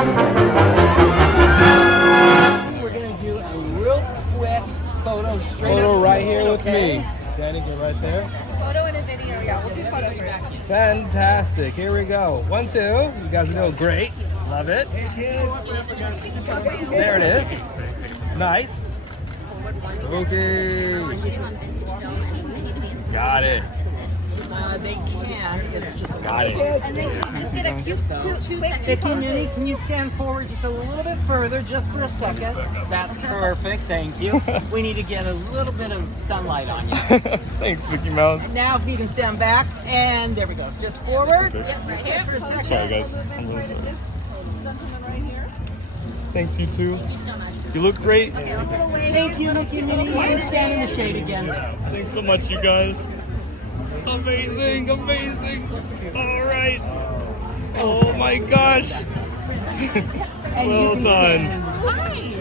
We're gonna do a real quick photo straight Photo up right here with okay? me. Danny, get right there. Photo and a video. Yeah, we'll do photo first. Fantastic. Here we go. 1, 2. You guys are doing great. Love it. There it is. Nice. Okay. Got it. They can. It's just Got it. And then just get a cute 2-second. Vicky, Minnie, can you stand forward just a little bit further, just for a second? That's perfect. Thank you. We need to get a little bit of sunlight on you. Thanks, Mickey Mouse. Now, if you can stand back, and there we go. Just forward. Yep, right Just for here. a second. Sorry, guys. Gentleman right here. Thanks, you too. Thank you so much. You look great. Okay, I'll put away. Thank you, Mickey, Minnie. You can stand in the shade again. Thanks so much, you guys. Amazing, amazing. All right. Oh my gosh. And you Well can done. stand. Hi.